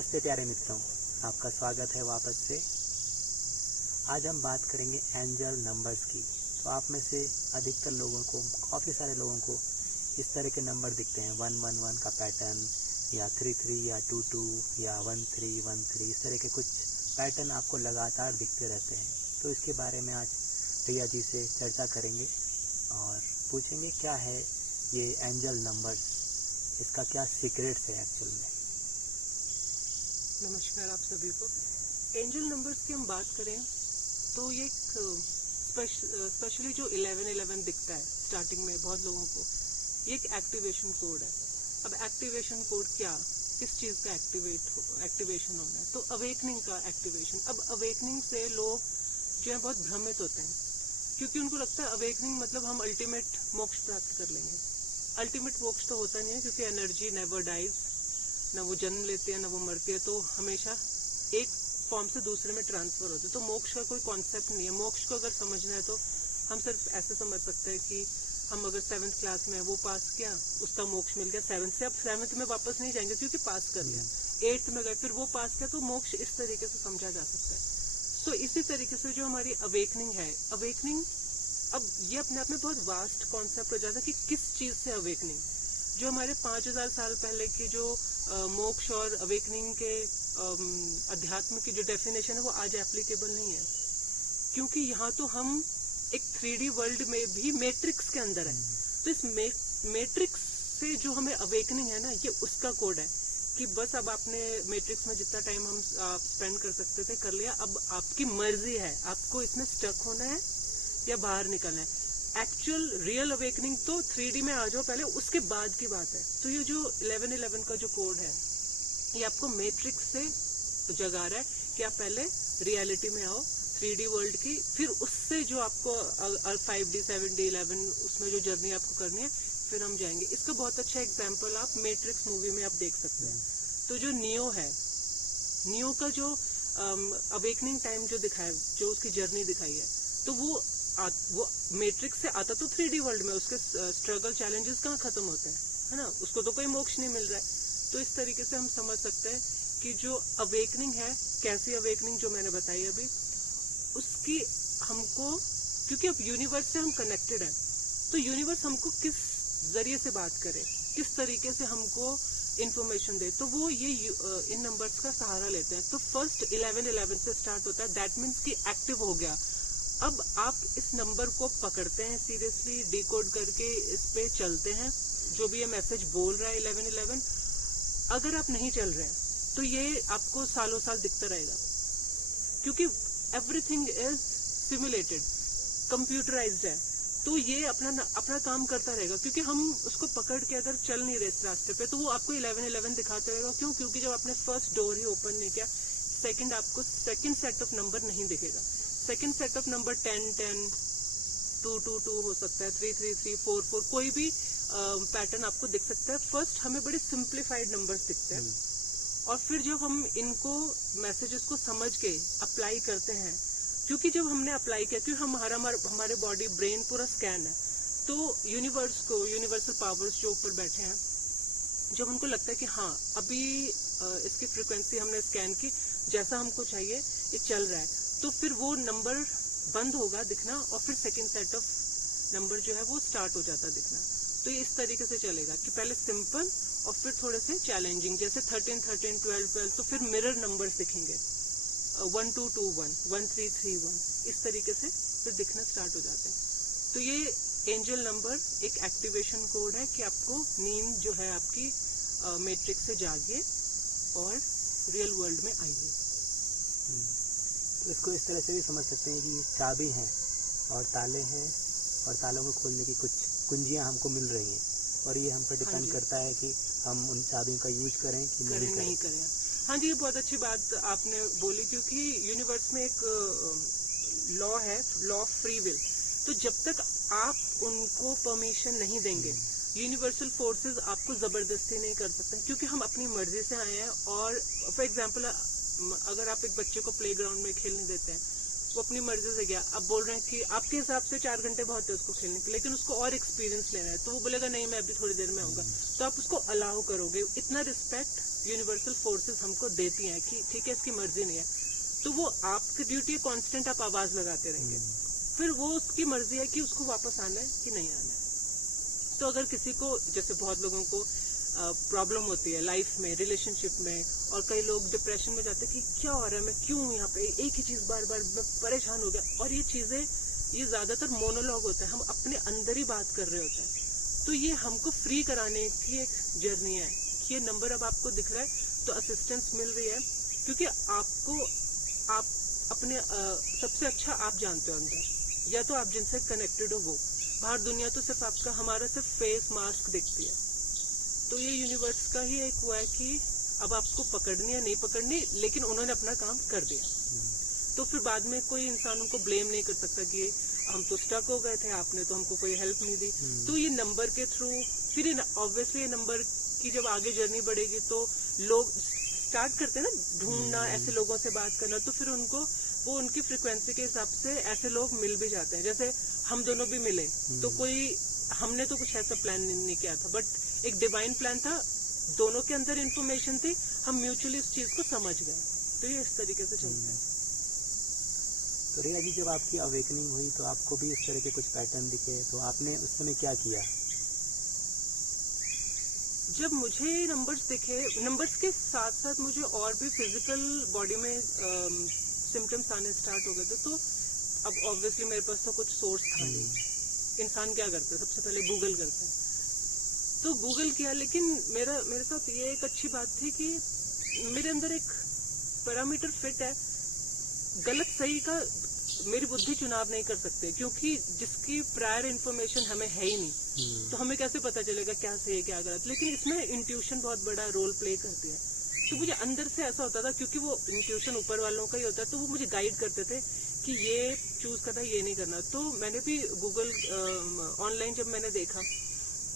नमस्ते प्यारे मित्रों, आपका स्वागत है वापस से। आज हम बात करेंगे एंजल नंबर्स की। तो आप में से अधिकतर लोगों को, काफ़ी सारे लोगों को इस तरह के नंबर दिखते हैं, 111 का पैटर्न या 33 या 22 या 1313, इस तरह के कुछ पैटर्न आपको लगातार दिखते रहते हैं। तो इसके बारे में आज भैया जी से चर्चा करेंगे और पूछेंगे क्या है ये एंजल नंबर्स, इसका क्या सीक्रेट्स है एक्चुअल में। नमस्कार आप सभी को। एंजल नंबर्स की हम बात करें तो ये स्पेशली जो 1111 दिखता है स्टार्टिंग में बहुत लोगों को, ये एक एक्टिवेशन कोड है। अब एक्टिवेशन कोड क्या, किस चीज का एक्टिवेशन होना है, तो अवेकनिंग का एक्टिवेशन। अब अवेकनिंग से लोग जो है बहुत भ्रमित होते हैं, क्योंकि उनको लगता है अवेकनिंग मतलब हम अल्टीमेट मोक्ष प्राप्त कर लेंगे। अल्टीमेट मोक्ष तो होता नहीं है, क्योंकि एनर्जी नेवर डाइज, ना वो जन्म लेती है ना वो मरती है, तो हमेशा एक फॉर्म से दूसरे में ट्रांसफर होते हैं। तो मोक्ष का कोई कॉन्सेप्ट नहीं है। मोक्ष को अगर समझना है तो हम सिर्फ ऐसे समझ सकते हैं कि हम अगर 7th क्लास में है, वो पास किया, उसका मोक्ष मिल गया 7th से, अब 7th में वापस नहीं जाएंगे क्योंकि पास कर लिया। 8th में गए, फिर वो पास किया, तो मोक्ष इस तरीके से समझा जा सकता है। सो इसी तरीके से जो हमारी अवेकनिंग है, अवेकनिंग अब ये अपने आप में बहुत वास्ट कॉन्सेप्ट हो जाता है कि किस चीज से अवेकनिंग। जो हमारे 5000 साल पहले की जो मोक्ष और अवेकनिंग के अध्यात्म की जो डेफिनेशन है वो आज एप्लीकेबल नहीं है, क्योंकि यहाँ तो हम एक 3D वर्ल्ड में भी मैट्रिक्स के अंदर है। तो इस मैट्रिक्स से जो हमें अवेकनिंग है ना, ये उसका कोड है कि बस अब आपने मैट्रिक्स में जितना टाइम हम स्पेंड कर सकते थे कर लिया, अब आपकी मर्जी है आपको इसमें स्टक होना है या बाहर निकलना है। एक्चुअल रियल अवेकनिंग तो 3D में आ जाओ पहले, उसके बाद की बात है। तो ये जो 1111 का जो कोड है, ये आपको मैट्रिक्स से जगा रहा है कि आप पहले रियलिटी में आओ 3D वर्ल्ड की, फिर उससे जो आपको 5D 7D 11 उसमें जो जर्नी आपको करनी है, फिर हम जाएंगे। इसका बहुत अच्छा एग्जाम्पल आप मैट्रिक्स मूवी में आप देख सकते हैं। तो जो नियो है, नियो का जो अवेकनिंग टाइम जो दिखाया, जो उसकी जर्नी दिखाई है, तो वो मैट्रिक्स से आता तो 3D वर्ल्ड में, उसके स्ट्रगल चैलेंजेस कहाँ खत्म होते हैं, है ना, उसको तो कोई मोक्ष नहीं मिल रहा है। तो इस तरीके से हम समझ सकते हैं कि जो अवेकनिंग है, कैसी अवेकनिंग जो मैंने बताई अभी, उसकी हमको, क्योंकि अब यूनिवर्स से हम कनेक्टेड हैं, तो यूनिवर्स हमको किस जरिए से बात करे, किस तरीके से हमको इंफॉर्मेशन दे, तो वो ये इन नंबर्स का सहारा लेते हैं। तो फर्स्ट 1111 से स्टार्ट होता है, दैट मीन्स कि एक्टिव हो गया। अब आप इस नंबर को पकड़ते हैं, सीरियसली डिकोड करके इस पे चलते हैं, जो भी ये मैसेज बोल रहा है 1111। अगर आप नहीं चल रहे हैं तो ये आपको सालों साल दिखता रहेगा, क्योंकि एवरीथिंग इज सिमुलेटेड, कंप्यूटराइज्ड है। तो ये अपना काम करता रहेगा, क्योंकि हम उसको पकड़ के अगर चल नहीं रहे इस रास्ते पे, तो वो आपको 1111 दिखाते रहेगा। क्यों? क्योंकि जब आपने फर्स्ट डोर ही ओपन नहीं किया, सेकंड आपको सेकंड सेट ऑफ नंबर नहीं दिखेगा। सेकंड सेट ऑफ नंबर 10 10 2 2 2 हो सकता है, 3 3 3 4 4, कोई भी पैटर्न आपको दिख सकता है। फर्स्ट हमें बड़े सिंप्लीफाइड नंबर्स दिखते हैं, और फिर जब हम इनको मैसेजेस को समझ के अप्लाई करते हैं, क्योंकि जब हमने अप्लाई किया, क्योंकि हमारे बॉडी ब्रेन पूरा स्कैन है, तो यूनिवर्स को, यूनिवर्सल पावर्स जो ऊपर बैठे हैं, जब उनको लगता है कि हाँ अभी इसकी फ्रिक्वेंसी हमने स्कैन की, जैसा हमको चाहिए ये चल रहा है, तो फिर वो नंबर बंद होगा दिखना, और फिर सेकंड सेट ऑफ नंबर जो है वो स्टार्ट हो जाता दिखना। तो ये इस तरीके से चलेगा कि पहले सिंपल और फिर थोड़े से चैलेंजिंग, जैसे 13 13 12 12, तो फिर मिरर नंबर्स दिखेंगे, 1 2 2 1 1 3 3 1, इस तरीके से फिर दिखना स्टार्ट हो जाते हैं। तो ये एंजल नंबर एक एक्टिवेशन कोड है कि आपको नींद जो है आपकी मैट्रिक्स से जागिए और रियल वर्ल्ड में आइए। तो इसको इस तरह से भी समझ सकते हैं कि चाबी हैं और ताले हैं, और तालों को खोलने की कुछ कुंजियां हमको मिल रही हैं, और ये हम पर डिपेंड करता है कि हम उन चाबियों का यूज करें कि नहीं करें। हाँ जी, ये बहुत अच्छी बात आपने बोली, क्योंकि यूनिवर्स में एक लॉ है, लॉ ऑफ फ्री विल। तो जब तक आप उनको परमिशन नहीं देंगे, यूनिवर्सल फोर्सेस आपको जबरदस्ती नहीं कर सकते, क्योंकि हम अपनी मर्जी से आए हैं। और फॉर एग्जाम्पल, अगर आप एक बच्चे को प्लेग्राउंड में खेलने देते हैं, वो अपनी मर्जी से गया, अब बोल रहे हैं कि आपके हिसाब से 4 घंटे बहुत है उसको खेलने के, लेकिन उसको और एक्सपीरियंस लेना है, तो वो बोलेगा नहीं मैं अभी थोड़ी देर में आऊंगा, तो आप उसको अलाउ करोगे। इतना रिस्पेक्ट यूनिवर्सल फोर्सेस हमको देती हैं कि ठीक है इसकी मर्जी नहीं है, तो वो आपकी ड्यूटी है कांस्टेंट आप आवाज लगाते रहेंगे, फिर वो उसकी मर्जी है कि उसको वापस आना है कि नहीं आना है। तो अगर किसी को, जैसे बहुत लोगों को प्रॉब्लम होती है लाइफ में, रिलेशनशिप में, और कई लोग डिप्रेशन में जाते हैं कि क्या हो रहा है, मैं क्यों यहाँ पे एक ही चीज बार बार, मैं परेशान हो गया। और ये चीजें, ये ज्यादातर मोनोलॉग होता है, हम अपने अंदर ही बात कर रहे होते हैं। तो ये हमको फ्री कराने की एक जर्नी है कि ये नंबर अब आपको दिख रहा है तो असिस्टेंस मिल रही है, क्योंकि आपको, आप अपने सबसे अच्छा आप जानते हो अंदर, या तो आप जिनसे कनेक्टेड हो वो, बाहर दुनिया तो सिर्फ आपका, हमारा सिर्फ फेस मास्क दिखती है। तो ये यूनिवर्स का ही एक वो है कि अब आपको पकड़नी है नहीं पकड़नी, लेकिन उन्होंने अपना काम कर दिया। तो फिर बाद में कोई इंसान उनको ब्लेम नहीं कर सकता कि हम तो स्टक हो गए थे, आपने तो हमको कोई हेल्प नहीं दी। तो ये नंबर के थ्रू, फिर ऑब्वियसली ये नंबर की जब आगे जर्नी बढ़ेगी तो लोग स्टार्ट करते हैं ना ढूंढना, ऐसे लोगों से बात करना, तो फिर उनको वो उनकी फ्रिक्वेंसी के हिसाब से ऐसे लोग मिल भी जाते हैं। जैसे हम दोनों भी मिले, तो कोई, हमने तो कुछ ऐसा प्लान नहीं किया था, बट एक डिवाइन प्लान था, दोनों के अंदर इंफॉर्मेशन थी, हम म्यूचुअली इस चीज को समझ गए। तो ये इस तरीके से चलता है। तो रिया जी, जब आपकी अवेकनिंग हुई तो आपको भी इस तरह के कुछ पैटर्न दिखे, तो आपने उस समय क्या किया? जब मुझे नंबर्स दिखे, नंबर्स के साथ साथ मुझे और भी फिजिकल बॉडी में सिम्टम्स आने स्टार्ट हो गए थे। तो अब ऑब्वियसली मेरे पास तो कुछ सोर्स था नहीं। इंसान क्या करते हैं, सबसे पहले गूगल करते हैं, तो गूगल किया, लेकिन मेरे साथ ये एक अच्छी बात थी कि मेरे अंदर एक पैरामीटर फिट है, गलत सही का मेरी बुद्धि चुनाव नहीं कर सकते, क्योंकि जिसकी प्रायर इन्फॉर्मेशन हमें है ही नहीं, तो हमें कैसे पता चलेगा क्या सही है क्या गलत। लेकिन इसमें इंट्यूशन बहुत बड़ा रोल प्ले करती है। तो मुझे अंदर से ऐसा होता था, क्योंकि वो इंट्यूशन ऊपर वालों का ही होता है, तो वो मुझे गाइड करते थे कि ये चूज करना, ये नहीं करना। तो मैंने भी गूगल ऑनलाइन जब मैंने देखा,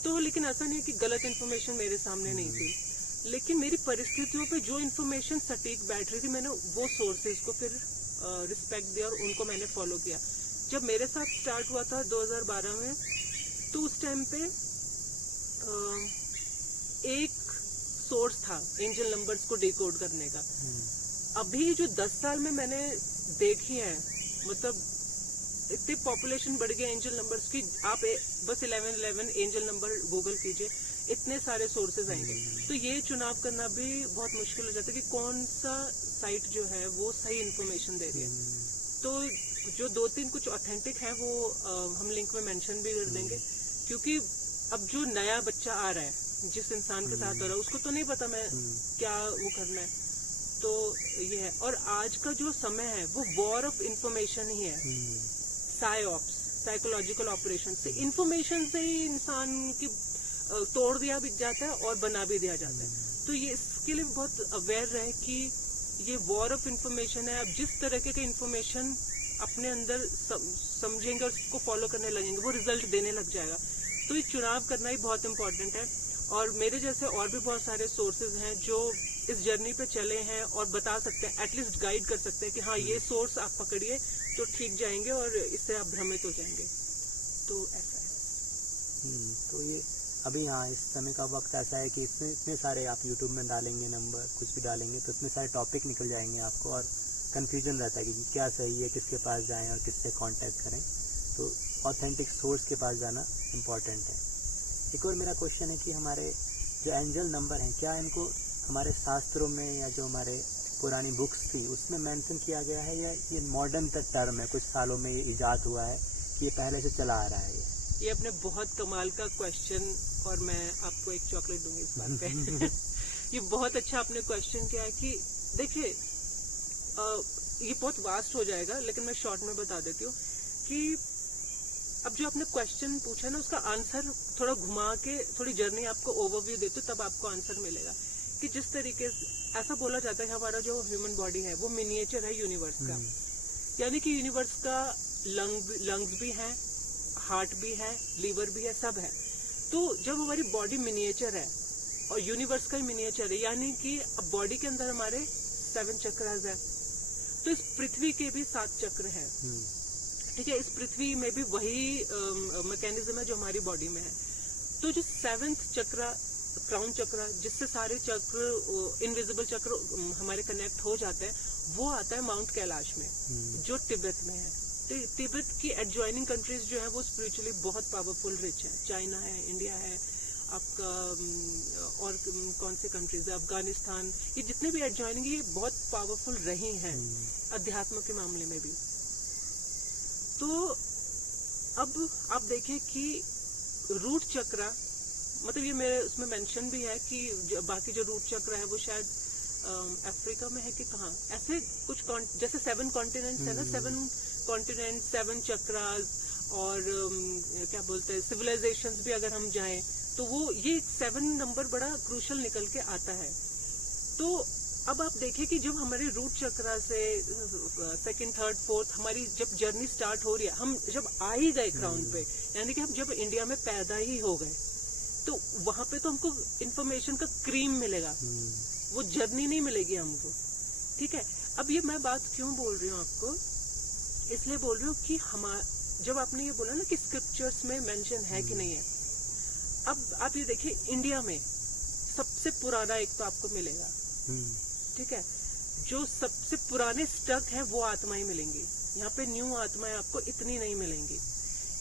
तो लेकिन ऐसा नहीं है कि गलत इन्फॉर्मेशन मेरे सामने नहीं थी, लेकिन मेरी परिस्थितियों पे जो इन्फॉर्मेशन सटीक बैठ रही थी, मैंने वो सोर्सेज को फिर रिस्पेक्ट दिया और उनको मैंने फॉलो किया। जब मेरे साथ स्टार्ट हुआ था 2012 में, तो उस टाइम पे एक सोर्स था एंजल नंबर्स को डिकोड करने का। अभी जो 10 साल में मैंने देखी है, मतलब इतनी पॉपुलेशन बढ़ गई एंजल नंबर्स की, आप बस 1111 एंजल नंबर गूगल कीजिए, इतने सारे सोर्सेज आएंगे। तो ये चुनाव करना भी बहुत मुश्किल हो जाता है कि कौन सा साइट जो है वो सही इन्फॉर्मेशन दे रही है। तो जो 2-3 कुछ ऑथेंटिक है वो हम लिंक में मेंशन भी कर देंगे, क्योंकि अब जो नया बच्चा आ रहा है, जिस इंसान के साथ हो रहा है, उसको तो नहीं पता मैं क्या वो करना है। तो ये है, और आज का जो समय है वो वॉर ऑफ इंफॉर्मेशन ही है, साइऑप्स, साइकोलॉजिकल ऑपरेशन से, इंफॉर्मेशन से ही इंसान की तोड़ दिया भी जाता है और बना भी दिया जाता है। तो ये इसके लिए बहुत अवेयर रहे कि ये वॉर ऑफ इंफॉर्मेशन है। अब जिस तरह के इंफॉर्मेशन अपने अंदर समझेंगे और उसको फॉलो करने लगेंगे, वो रिजल्ट देने लग जाएगा। तो ये चुनाव करना ही बहुत इंपॉर्टेंट है। और मेरे जैसे और भी बहुत सारे सोर्सेज हैं जो इस जर्नी पे चले हैं और बता सकते हैं, एटलीस्ट गाइड कर सकते हैं कि हाँ ये सोर्स आप पकड़िए तो ठीक जाएंगे और इससे आप भ्रमित हो जाएंगे। तो ऐसा है। तो ये अभी हाँ, इस समय का वक्त ऐसा है कि इसमें इतने सारे आप यूट्यूब में डालेंगे नंबर, कुछ भी डालेंगे तो इतने सारे टॉपिक निकल जाएंगे आपको, और कन्फ्यूजन रहता है कि क्या सही है, किसके पास जाएं और किससे कांटेक्ट करें। तो ऑथेंटिक सोर्स के पास जाना इम्पॉर्टेंट है। एक और मेरा क्वेश्चन है कि हमारे जो एंजल नंबर हैं, क्या इनको हमारे शास्त्रों में या जो हमारे पुरानी बुक्स थी उसमें मेंशन किया गया है, या ये मॉडर्न टर्म है, कुछ सालों में ये इजाद हुआ है, ये पहले से चला आ रहा है? ये अपने बहुत कमाल का क्वेश्चन, और मैं आपको एक चॉकलेट दूंगी इस बात पे। ये बहुत अच्छा आपने क्वेश्चन किया है कि देखिए, ये बहुत वास्ट हो जाएगा, लेकिन मैं शॉर्ट में बता देती हूँ कि अब जो आपने क्वेश्चन पूछा ना, उसका आंसर थोड़ा घुमा के, थोड़ी जर्नी आपको ओवरव्यू देती हूँ, तब आपको आंसर मिलेगा। कि जिस तरीके से ऐसा बोला जाता है कि हमारा जो ह्यूमन बॉडी है वो मिनिएचर है यूनिवर्स का, यानी कि यूनिवर्स का लंग्स भी है, हार्ट भी है, लीवर भी है, सब है। तो जब हमारी बॉडी मिनिएचर है और यूनिवर्स का ही मिनिएचर है, यानी कि अब बॉडी के अंदर हमारे 7 चक्रास है। तो इस पृथ्वी के भी 7 चक्र है, ठीक है। इस पृथ्वी में भी वही मैकेनिज्म है जो हमारी बॉडी में है। तो जो 7th चक्र, क्राउन चक्र, जिससे सारे चक्र, इनविजिबल चक्र हमारे कनेक्ट हो जाते हैं, वो आता है माउंट कैलाश में, जो तिब्बत में है। तो तिब्बत की एडजॉइनिंग कंट्रीज जो है वो स्पिरिचुअली बहुत पावरफुल, रिच है। चाइना है, इंडिया है, आपका और कौन से कंट्रीज है, अफगानिस्तान, ये जितने भी एडजॉइनिंग, ये बहुत पावरफुल रही हैं अध्यात्म के मामले में भी। तो अब आप देखें कि रूट चक्र, मतलब ये मेरे उसमें मेंशन भी है कि बाकी जो रूट चक्र है वो शायद अफ्रीका में है कि कहाँ, ऐसे कुछ जैसे 7 कॉन्टिनेंट्स है ना, 7 कॉन्टिनेंट, 7 चक्रास, और क्या बोलते हैं, सिविलाइजेशंस भी अगर हम जाएं तो वो ये 7 नंबर बड़ा क्रूशल निकल के आता है। तो अब आप देखें कि जब हमारे रूट चक्र से 2nd, 3rd, 4th हमारी जब जर्नी स्टार्ट हो रही है, हम जब आ ही गए क्राउन पे, यानी कि हम जब इंडिया में पैदा ही हो गए, तो वहां पे तो हमको इंफॉर्मेशन का क्रीम मिलेगा, वो जर्नी नहीं मिलेगी हमको, ठीक है। अब ये मैं बात क्यों बोल रही हूँ आपको, इसलिए बोल रही हूँ कि जब आपने ये बोला ना कि स्क्रिप्चर्स में मेंशन है कि नहीं है, अब आप ये देखिए, इंडिया में सबसे पुराना एक तो आपको मिलेगा, ठीक है, जो सबसे पुराने स्टक हैं वो आत्माएं मिलेंगी, यहाँ पे न्यू आत्माएं आपको इतनी नहीं मिलेंगी।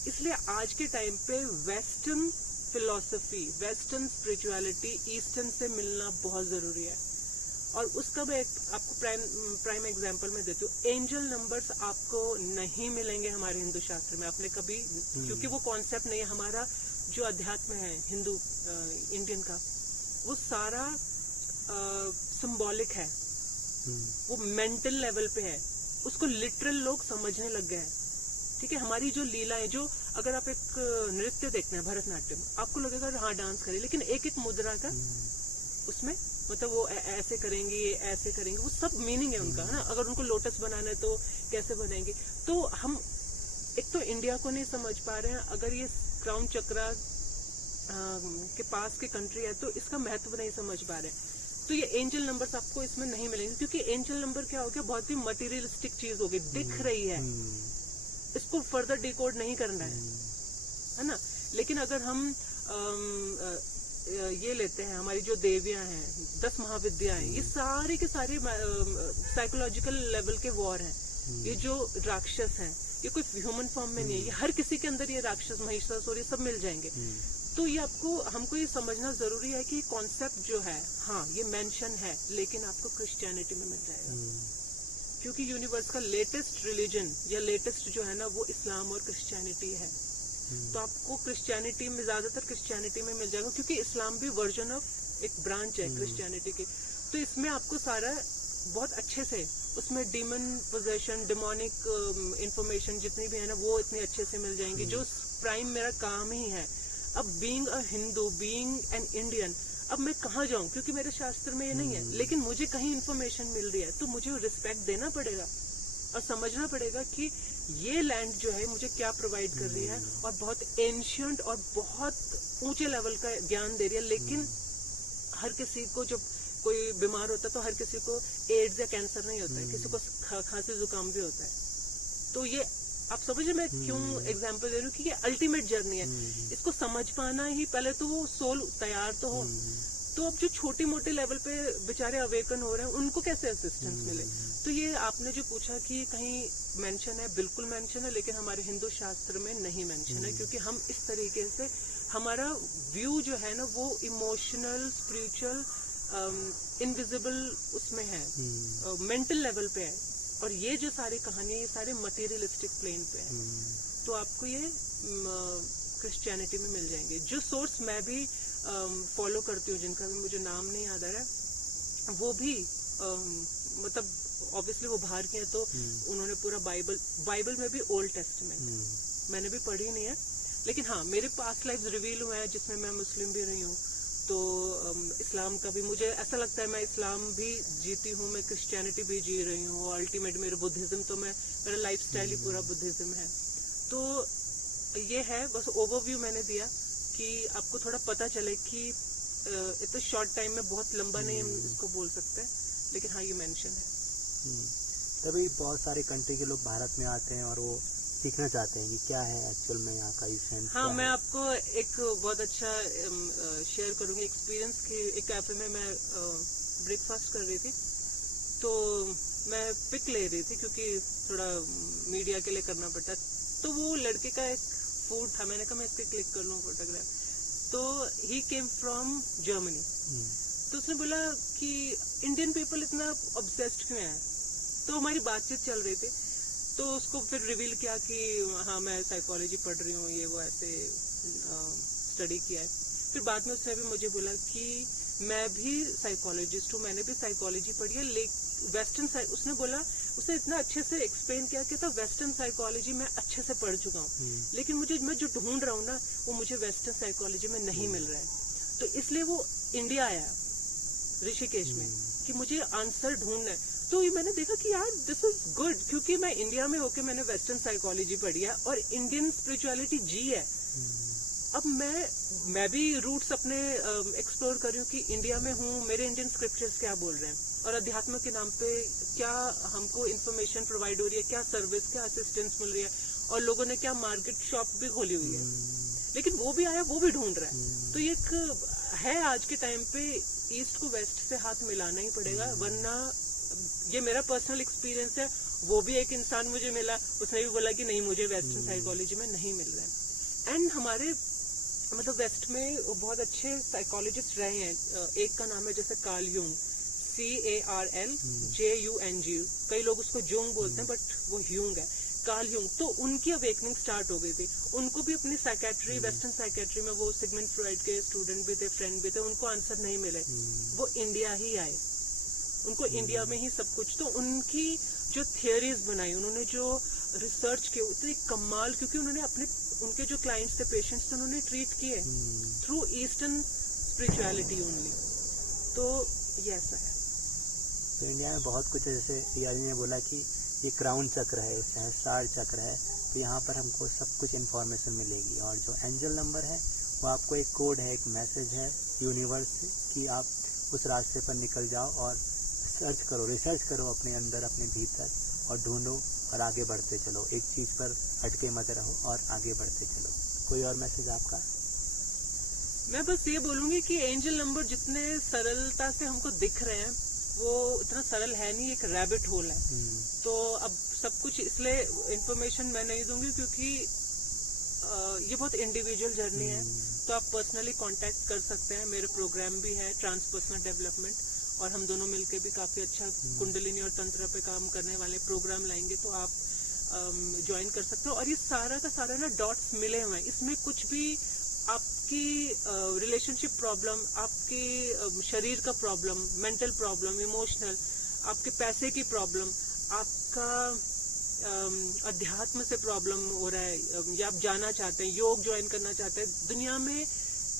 इसलिए आज के टाइम पे western philosophy, western spirituality eastern से मिलना बहुत जरूरी है। और उसका मैं आपको प्राइम एग्जांपल में देती हूँ। एंजल नंबर्स आपको नहीं मिलेंगे हमारे हिंदू शास्त्र में, आपने कभी, क्योंकि वो कॉन्सेप्ट नहीं है। हमारा जो अध्यात्म है हिंदू इंडियन का, वो सारा सिंबॉलिक है, वो मेंटल लेवल पे है, उसको लिटरल लोग समझने लग गए हैं, ठीक है। हमारी जो लीला है, जो अगर आप एक नृत्य देखते हैं भरतनाट्यम, आपको लगेगा हाँ डांस करें, लेकिन एक एक मुद्रा का उसमें, मतलब वो ऐसे करेंगे, ऐसे करेंगे, वो सब मीनिंग है उनका, है ना। अगर उनको लोटस बनाना है तो कैसे बनाएंगे। तो हम एक तो इंडिया को नहीं समझ पा रहे हैं। अगर ये क्राउन चक्र के पास की कंट्री है तो इसका महत्व नहीं समझ पा रहे। तो ये एंजल नंबर्स आपको इसमें नहीं मिलेंगे, क्योंकि एंजल नंबर क्या हो गया, बहुत ही मटेरियलिस्टिक चीज हो गई, दिख रही है, इसको फर्दर डिकोड नहीं करना है ना। लेकिन अगर हम ये लेते हैं, हमारी जो देवियां हैं, 10 महाविद्या हैं, ये सारी के सारी साइकोलॉजिकल लेवल के वॉर हैं। ये जो राक्षस हैं, ये कोई ह्यूमन फॉर्म में नहीं है, ये हर किसी के अंदर ये राक्षस, महिषासुर, ये सब मिल जाएंगे। तो ये हमको ये समझना जरूरी है कि कॉन्सेप्ट जो है, हाँ ये मेंशन है, लेकिन आपको क्रिश्चियनिटी में मिल जाएगा, क्योंकि यूनिवर्स का लेटेस्ट रिलीजन या लेटेस्ट जो है ना, वो इस्लाम और क्रिश्चियनिटी है। तो आपको क्रिश्चियनिटी में, ज्यादातर क्रिश्चियनिटी में मिल जाएगा, क्योंकि इस्लाम भी वर्जन ऑफ एक ब्रांच है क्रिश्चियनिटी की। तो इसमें आपको सारा बहुत अच्छे से, उसमें डीमन पोजेशन, डिमोनिक इंफॉर्मेशन जितनी भी है ना, वो इतनी अच्छे से मिल जाएंगी, जो प्राइम मेरा काम ही है। अब being a Hindu, being an Indian, अब मैं कहाँ जाऊं, क्योंकि मेरे शास्त्र में ये नहीं है, लेकिन मुझे कहीं इन्फॉर्मेशन मिल रही है, तो मुझे रिस्पेक्ट देना पड़ेगा और समझना पड़ेगा कि ये लैंड जो है मुझे क्या प्रोवाइड कर रही है, और बहुत एंशियंट और बहुत ऊंचे लेवल का ज्ञान दे रही है। लेकिन हर किसी को, जब कोई बीमार होता है तो हर किसी को एड्स या कैंसर नहीं होता है, किसी को खांसी जुकाम भी होता है। तो ये आप समझिए मैं क्यों एग्जाम्पल दे रही हूँ कि ये अल्टीमेट जर्नी है, इसको समझ पाना ही, पहले तो वो सोल तैयार तो हो। तो अब जो छोटी मोटे लेवल पे बेचारे अवेकन हो रहे हैं, उनको कैसे असिस्टेंस मिले। तो ये आपने जो पूछा कि कहीं मेंशन है, बिल्कुल मेंशन है, लेकिन हमारे हिंदू शास्त्र में नहीं मेंशन है, क्योंकि हम इस तरीके से, हमारा व्यू जो है ना, वो इमोशनल, स्पिरिचुअल, इनविजिबल उसमें है, मेंटल लेवल पे है। और ये जो सारी कहानियां, ये सारे मटेरियलिस्टिक प्लेन पे है। तो आपको ये क्रिश्चियनिटी में मिल जाएंगे। जो सोर्स मैं भी फॉलो करती हूँ, जिनका भी मुझे नाम नहीं याद आ रहा है, वो भी मतलब ऑब्वियसली वो बाहर के हैं, तो उन्होंने पूरा बाइबल में भी ओल्ड टेस्टामेंट मैंने भी पढ़ी नहीं है, लेकिन हाँ मेरे पास्ट लाइफ रिवील हुए हैं, जिसमें मैं मुस्लिम भी रही हूँ। तो इस्लाम का भी मुझे ऐसा लगता है, मैं इस्लाम भी जीती हूँ, मैं क्रिश्चियनिटी भी जी रही हूँ, और अल्टीमेट मेरे बुद्धिज्म, तो मेरा लाइफ स्टाइल ही पूरा बुद्धिज्म है। तो ये है, बस ओवरव्यू मैंने दिया कि आपको थोड़ा पता चले कि इतना शॉर्ट टाइम में, बहुत लंबा नहीं हम इसको बोल सकते, लेकिन हाँ ये मेंशन है। तभी बहुत सारे कंट्री के लोग भारत में आते हैं और वो सीखना चाहते हैं कि क्या है एक्चुअल में यहाँ का इसेंस। हाँ, मैं आपको एक बहुत अच्छा शेयर करूंगी एक्सपीरियंस कि एक कैफे में मैं ब्रेकफास्ट कर रही थी, तो मैं पिक ले रही थी क्योंकि थोड़ा मीडिया के लिए करना पड़ता है। तो वो लड़के का एक फूड था, मैंने कहा मैं इसके क्लिक कर लूँ फोटोग्राफ। तो ही केम फ्रॉम जर्मनी। तो उसने बोला कि इंडियन पीपल इतना ऑब्सेस्ड क्यों है। तो हमारी बातचीत चल रही थी, तो उसको फिर रिवील किया कि हाँ मैं साइकोलॉजी पढ़ रही हूँ, ये वो ऐसे स्टडी किया है। फिर बाद में उसने भी मुझे बोला कि मैं भी साइकोलॉजिस्ट हूँ, मैंने भी साइकोलॉजी पढ़ी है, लेकिन वेस्टर्न उसने बोला, उसने इतना अच्छे से एक्सप्लेन किया कि तो वेस्टर्न साइकोलॉजी मैं अच्छे से पढ़ चुका हूँ, लेकिन मैं जो ढूंढ रहा हूँ ना वो मुझे वेस्टर्न साइकोलॉजी में नहीं मिल रहा है। तो इसलिए वो इंडिया आया ऋषिकेश में कि मुझे आंसर ढूंढना है। तो ये मैंने देखा कि यार दिस इज गुड, क्योंकि मैं इंडिया में होके मैंने वेस्टर्न साइकोलॉजी पढ़ी है और इंडियन स्पिरिचुअलिटी जी है। अब मैं भी रूट्स अपने एक्सप्लोर कर रही हूँ कि इंडिया में हूँ, मेरे इंडियन स्क्रिप्चर्स क्या बोल रहे हैं और अध्यात्म के नाम पे क्या हमको इन्फॉर्मेशन प्रोवाइड हो रही है, क्या सर्विस, क्या असिस्टेंस मिल रही है, और लोगों ने क्या मार्केट शॉप भी खोली हुई है। लेकिन वो भी आया, वो भी ढूंढ रहा है। तो ये एक है आज के टाइम पे ईस्ट को वेस्ट से हाथ मिलाना ही पड़ेगा, वरना ये मेरा पर्सनल एक्सपीरियंस है। वो भी एक इंसान मुझे मिला, उसने भी बोला कि नहीं मुझे वेस्टर्न साइकोलॉजी में नहीं मिल रहा है। एंड हमारे मतलब वेस्ट में बहुत अच्छे साइकोलॉजिस्ट रहे हैं। एक का नाम है जैसे कार्ल यूंग, CARL JUNG, कई लोग उसको जोंग बोलते हैं बट वो ह्यूंग है, कार्ल यूंग। तो उनकी अवेकनिंग स्टार्ट हो गई थी। उनको भी अपनी साइकेट्री, वेस्टर्न साइकेट्री में वो सिगमंड फ्रॉइड के स्टूडेंट भी थे, फ्रेंड भी थे, उनको आंसर नहीं मिले, वो इंडिया ही आए, उनको इंडिया में ही सब कुछ। तो उनकी जो थियरीज बनाई, उन्होंने जो रिसर्च किया इतनी कमाल, क्योंकि उन्होंने उनके जो क्लाइंट्स थे, पेशेंट्स थे, उन्होंने ट्रीट किए थ्रू ईस्टर्न स्पिरिचुअलिटी ओनली। तो ये ऐसा है। तो इंडिया में बहुत कुछ है, जैसे रियाजी ने बोला कि ये क्राउन चक्र है, सहस्रार चक्र है, तो यहाँ पर हमको सब कुछ इन्फॉर्मेशन मिलेगी। और जो एंजल नंबर है वो आपको एक कोड है, एक मैसेज है यूनिवर्स से कि आप उस रास्ते पर निकल जाओ और सर्च करो, रिसर्च करो अपने अंदर, अपने भीतर, और ढूंढो और आगे बढ़ते चलो। एक चीज़ पर अटके मत रहो और आगे बढ़ते चलो। कोई और मैसेज आपका? मैं बस ये बोलूंगी कि एंजल नंबर जितने सरलता से हमको दिख रहे हैं वो इतना सरल है नहीं, एक रैबिट होल है। तो अब सब कुछ इसलिए इन्फॉर्मेशन मैं नहीं दूंगी क्योंकि ये बहुत इंडिविजुअल जर्नी है। तो आप पर्सनली कांटेक्ट कर सकते हैं। मेरे प्रोग्राम भी है ट्रांसपर्सनल डेवलपमेंट, और हम दोनों मिलकर भी काफी अच्छा कुंडलिनी और तंत्र पे काम करने वाले प्रोग्राम लाएंगे, तो आप ज्वाइन कर सकते हो। और ये सारा का सारा ना डॉट्स मिले हुए हैं, इसमें कुछ भी आपकी रिलेशनशिप प्रॉब्लम, आपके शरीर का प्रॉब्लम, मेंटल प्रॉब्लम, इमोशनल, आपके पैसे की प्रॉब्लम, आपका अध्यात्म से प्रॉब्लम हो रहा है, या आप जाना चाहते हैं, योग ज्वाइन करना चाहते हैं, दुनिया में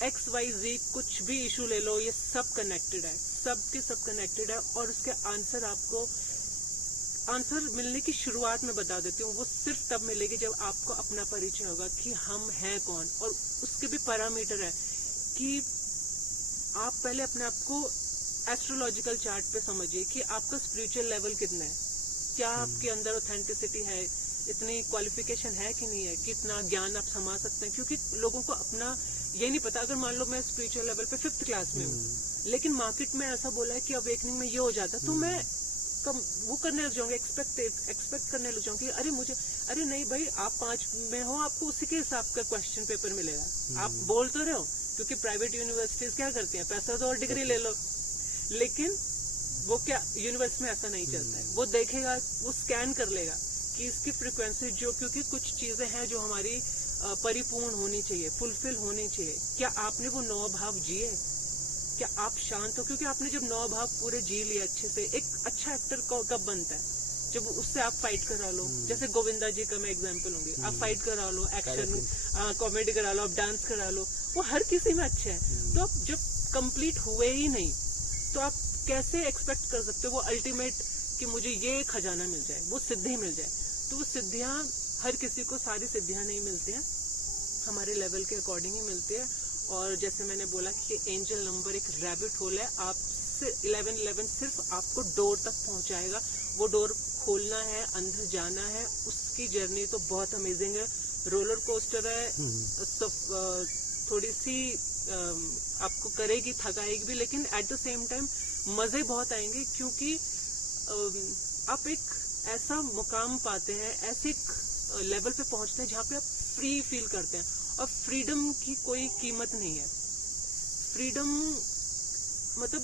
XYZ कुछ भी इशू ले लो, ये सब कनेक्टेड है, सब के सब कनेक्टेड है। और उसके आंसर मिलने की शुरुआत में बता देती हूँ, वो सिर्फ तब मिलेगी जब आपको अपना परिचय होगा कि हम हैं कौन। और उसके भी पैरामीटर है कि आप पहले अपने आप को एस्ट्रोलॉजिकल चार्ट पे समझिए कि आपका स्पिरिचुअल लेवल कितना है, क्या आपके अंदर ऑथेंटिसिटी है, इतनी क्वालिफिकेशन है कि नहीं है, कितना ज्ञान आप समा सकते हैं। क्योंकि लोगों को अपना ये नहीं पता। अगर मान लो मैं स्पिरिचुअल लेवल पे 5th क्लास में हूँ, लेकिन मार्केट में ऐसा बोला है कि अवेकनिंग में ये हो जाता है, तो मैं वो करने लग जाऊंगी, एक्सपेक्ट करने लग जाऊंगी, अरे नहीं भाई, आप 5 में हो, आपको उसी के हिसाब का क्वेश्चन पेपर मिलेगा। आप बोल तो रहे हो, क्योंकि प्राइवेट यूनिवर्सिटीज क्या करती हैं, पैसा दो और डिग्री ले लो। लेकिन वो क्या, यूनिवर्स में ऐसा नहीं चलता है। वो देखेगा, वो स्कैन कर लेगा कि इसकी फ्रिक्वेंसी जो, क्योंकि कुछ चीजें हैं जो हमारी परिपूर्ण होनी चाहिए, फुलफिल होनी चाहिए। क्या आपने वो 9 भाव जिए? क्या आप शांत हो? क्योंकि आपने जब 9 भाव पूरे जी लिए अच्छे से, एक अच्छा एक्टर कब बनता है? जब उससे आप फाइट करा लो। जैसे गोविंदा जी का मैं एग्जांपल लूंगी, आप फाइट करा लो, एक्शन कॉमेडी करा लो, आप डांस करा लो, वो हर किसी में अच्छे हैं। तो आप जब कंप्लीट हुए ही नहीं, तो आप कैसे एक्सपेक्ट कर सकते हो वो अल्टीमेट कि मुझे ये खजाना मिल जाए, वो सिद्धि मिल जाए? तो वो सिद्धियां हर किसी को, सारी सिद्धियां नहीं मिलती हैं, हमारे लेवल के अकॉर्डिंग ही मिलती है। और जैसे मैंने बोला कि एंजल नंबर एक रैबिट होल है, आपसे 1111 सिर्फ आपको डोर तक पहुंचाएगा। वो डोर खोलना है, अंदर जाना है, उसकी जर्नी तो बहुत अमेजिंग है, रोलर कोस्टर है। थोड़ी सी आपको करेगी, थकाएगी भी, लेकिन एट द सेम टाइम मजे बहुत आएंगे, क्योंकि आप एक ऐसा मुकाम पाते हैं, ऐसे एक लेवल पे पहुंचते हैं जहाँ पे आप फ्री फील करते हैं। और फ्रीडम की कोई कीमत नहीं है। फ्रीडम मतलब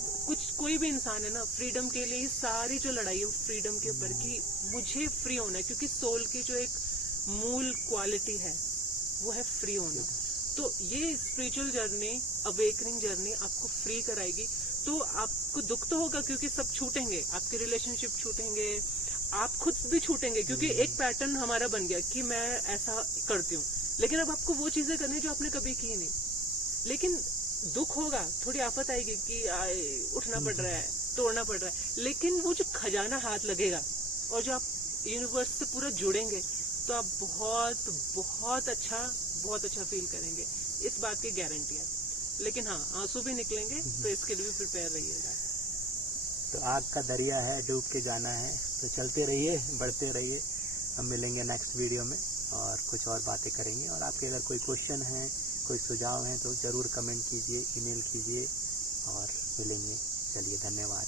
कोई भी इंसान है ना, फ्रीडम के लिए सारी जो लड़ाई है फ्रीडम के ऊपर की मुझे फ्री होना है, क्योंकि सोल की जो एक मूल क्वालिटी है वो है फ्री होना। तो ये स्पिरिचुअल जर्नी, अवेकनिंग जर्नी आपको फ्री कराएगी। तो आपको दुख तो होगा, क्योंकि सब छूटेंगे, आपके रिलेशनशिप छूटेंगे, आप खुद भी छूटेंगे, क्योंकि एक पैटर्न हमारा बन गया कि मैं ऐसा करती हूँ, लेकिन अब आपको वो चीजें करनी जो आपने कभी की नहीं। लेकिन दुख होगा, थोड़ी आफत आएगी कि उठना पड़ रहा है, तोड़ना पड़ रहा है, लेकिन वो जो खजाना हाथ लगेगा और जो आप यूनिवर्स से पूरा जुड़ेंगे, तो आप बहुत बहुत अच्छा फील करेंगे। इस बात की गारंटी है। लेकिन हाँ, आंसू भी निकलेंगे, तो इसके लिए भी प्रिपेयर रहिएगा। तो आग का दरिया है, डूब के जाना है, तो चलते रहिए, बढ़ते रहिए। हम मिलेंगे नेक्स्ट वीडियो में और कुछ और बातें करेंगे। और आपके अगर कोई क्वेश्चन है, कोई सुझाव है, तो ज़रूर कमेंट कीजिए, ईमेल कीजिए और मिलेंगे। चलिए, धन्यवाद।